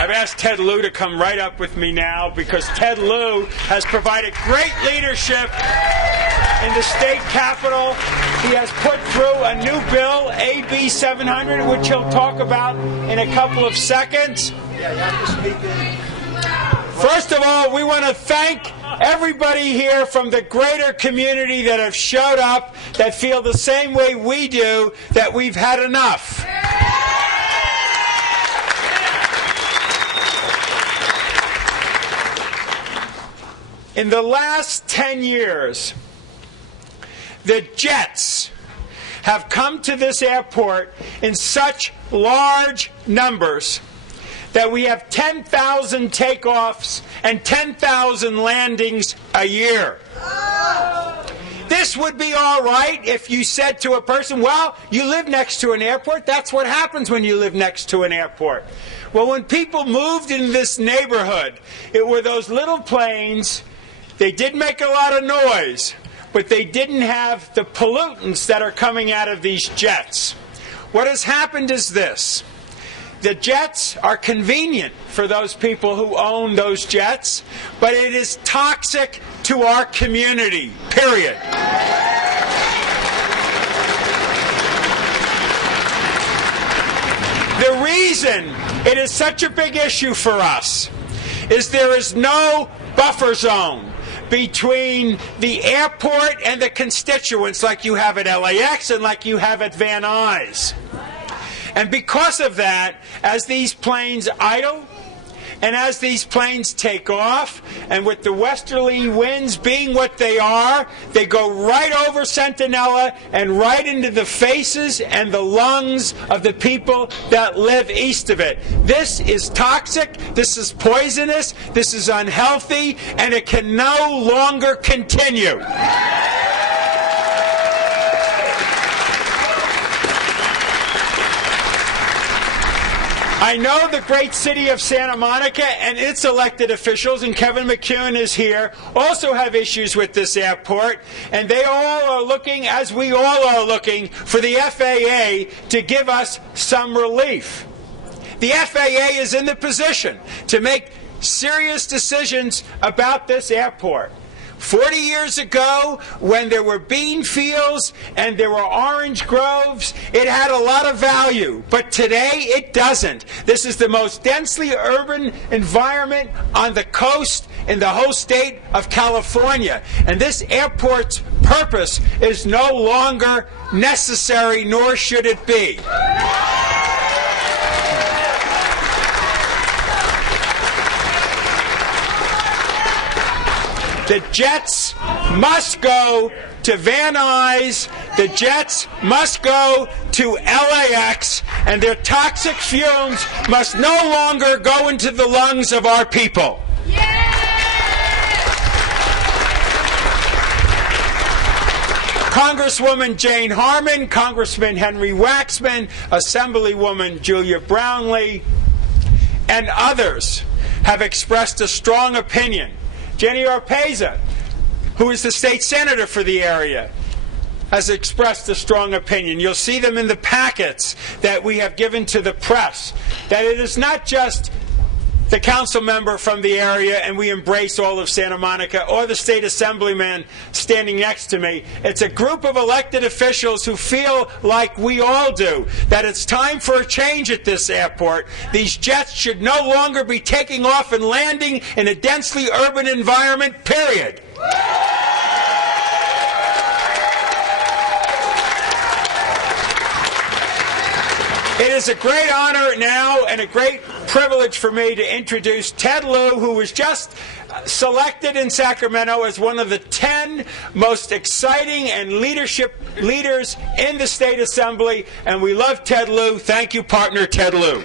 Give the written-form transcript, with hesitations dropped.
I've asked Ted Lieu to come right up with me now because Ted Lieu has provided great leadership in the state capitol. He has put through a new bill, AB 700, which he'll talk about in a couple of seconds. First of all, we want to thank everybody here from the greater community that have showed up, that feel the same way we do, that we've had enough. In the last 10 years, the jets have come to this airport in such large numbers that we have 10,000 takeoffs and 10,000 landings a year. This would be all right if you said to a person, well, you live next to an airport. That's what happens when you live next to an airport. Well, when people moved in this neighborhood, it were those little planes. They did make a lot of noise, but they didn't have the pollutants that are coming out of these jets. What has happened is this. The jets are convenient for those people who own those jets, but it is toxic to our community, period. The reason it is such a big issue for us is there is no buffer zone between the airport and the constituents like you have at LAX and like you have at Van Nuys. And because of that, as these planes idle and as these planes take off, and with the westerly winds being what they are, they go right over Centinela and right into the faces and the lungs of the people that live east of it. This is toxic, this is poisonous, this is unhealthy, and it can no longer continue. I know the great city of Santa Monica and its elected officials, and Kevin McCune is here, also have issues with this airport, and they all are looking, as we all are looking, for the FAA to give us some relief. The FAA is in the position to make serious decisions about this airport. 40 years ago, when there were bean fields and there were orange groves, it had a lot of value. But today, it doesn't. This is the most densely urban environment on the coast in the whole state of California. And this airport's purpose is no longer necessary, nor should it be. The jets must go to Van Nuys, the jets must go to LAX, and their toxic fumes must no longer go into the lungs of our people. Congresswoman Jane Harman, Congressman Henry Waxman, Assemblywoman Julia Brownlee, and others have expressed a strong opinion. Jenny Orpeza, who is the state senator for the area, has expressed a strong opinion. You'll see them in the packets that we have given to the press, that it is not just the council member from the area, and we embrace all of Santa Monica, or the state assemblyman standing next to me. It's a group of elected officials who feel like we all do, that it's time for a change at this airport. These jets should no longer be taking off and landing in a densely urban environment, period. It is a great honor now and a great privilege for me to introduce Ted Lieu, who was just selected in Sacramento as one of the 10 most exciting and leaders in the State Assembly. And we love Ted Lieu. Thank you, partner Ted Lieu.